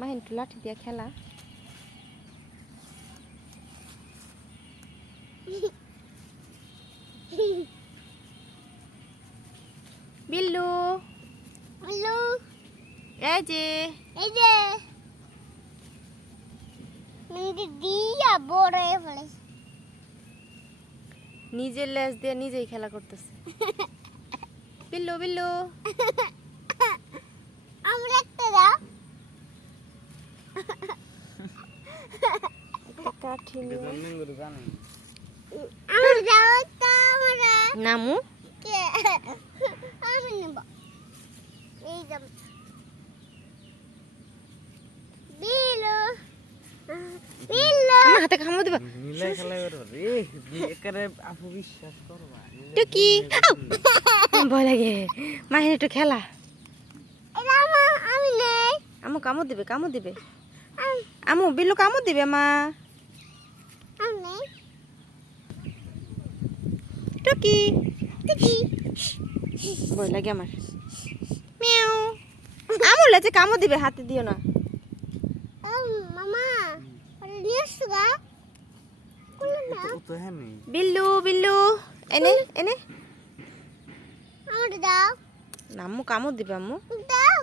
মাহিন একটু লাঠি দিয়ে খেলা। বিল্লু বিল্লু এই যে মিন্দি দিয়া বড় হয়ে ফেলেছে। নিজের লেজ দিয়ে নিজেই খেলা করতেছে। বিল্লু বিল্লু আমরা একটা দাও। একটা কাঠি নিয়ে আমরা দাও তো আমরা নামু। কে আমি নেব। এই দাম বিল্লু বিল্লু আমার হাতে কামড় দিবা। মিলাই খেলা করব রে একারে আপু বিশ্বাস করবা টুকি ভয় লাগে। মাহিন একটু খেলা। এটা আমি নেই আমু কামড় দিবে আমু বিল্লু কামড় দিবে মা। আমি নেই টুকি ভয় লাগে আমার। মিয়াও আমু লেজে কামড় দিবে, হাতে দিও না। মামা ওরে নিয়ে আসছো গা কোলে না তো হ্যাঁ নেই বিল্লু বিল্লু এনে এনে আমারে দাও আম্মু কামড় দিবে আম্মু। দাও